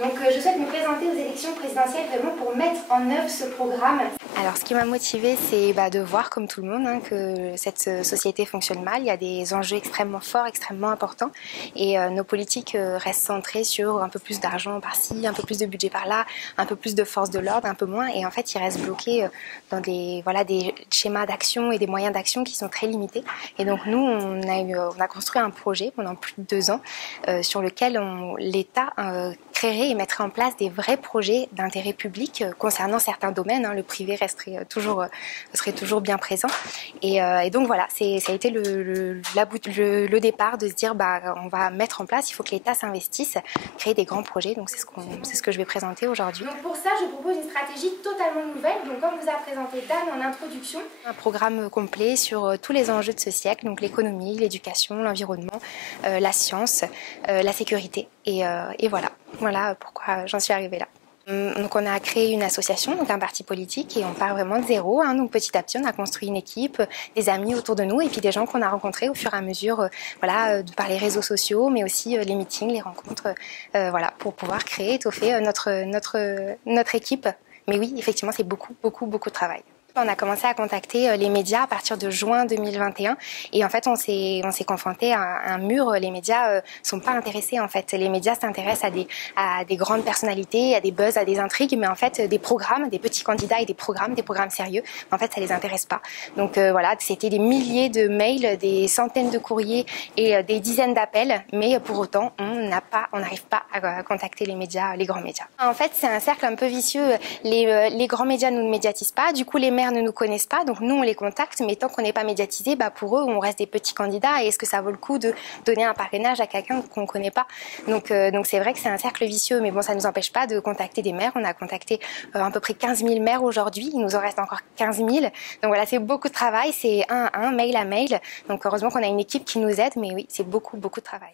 Donc je souhaite me présenter aux élections présidentielles vraiment pour mettre en œuvre ce programme. Alors ce qui m'a motivée, c'est de voir comme tout le monde que cette société fonctionne mal. Il y a des enjeux extrêmement forts, extrêmement importants et nos politiques restent centrées sur un peu plus d'argent par-ci, un peu plus de budget par-là, un peu plus de force de l'ordre, un peu moins, et en fait ils restent bloqués dans des schémas d'action et des moyens d'action qui sont très limités. Et donc nous, on a construit un projet pendant plus de 2 ans sur lequel l'État créerait et mettrait en place des vrais projets d'intérêt public concernant certains domaines. Le privé serait toujours bien présent. Et donc voilà, ça a été le départ de se dire on va mettre en place, il faut que l'État s'investisse, créer des grands projets. Donc c'est ce que je vais présenter aujourd'hui. Donc pour ça, je propose une stratégie totalement nouvelle. Donc comme vous a présenté Dan en introduction, un programme complet sur tous les enjeux de ce siècle, donc l'économie, l'éducation, l'environnement, la science, la sécurité. Et voilà pourquoi j'en suis arrivée là. Donc on a créé une association, donc un parti politique, et on part vraiment de zéro. Donc petit à petit, on a construit une équipe, des amis autour de nous, et puis des gens qu'on a rencontrés au fur et à mesure, par les réseaux sociaux, mais aussi les meetings, les rencontres, pour pouvoir créer, étoffer notre équipe. Mais oui, effectivement, c'est beaucoup de travail. On a commencé à contacter les médias à partir de juin 2021 et en fait on s'est confronté à un mur. Les médias sont pas intéressés en fait. Les médias s'intéressent à des grandes personnalités, à des buzz, à des intrigues, mais en fait des programmes, des petits candidats et des programmes sérieux, en fait ça les intéresse pas. Donc c'était des milliers de mails, des centaines de courriers et des dizaines d'appels, mais pour autant on n'arrive pas à contacter les médias, les grands médias. En fait c'est un cercle un peu vicieux. Les grands médias nous ne médiatisent pas, du coup les maires ne nous connaissent pas, donc nous on les contacte, mais tant qu'on n'est pas médiatisé, pour eux on reste des petits candidats. Et est-ce que ça vaut le coup de donner un parrainage à quelqu'un qu'on ne connaît pas? Donc c'est vrai que c'est un cercle vicieux, mais bon, ça ne nous empêche pas de contacter des maires. On a contacté à peu près 15 000 maires aujourd'hui, il nous en reste encore 15 000. Donc voilà, c'est beaucoup de travail, c'est un mail à mail. Donc heureusement qu'on a une équipe qui nous aide, mais oui, c'est beaucoup de travail.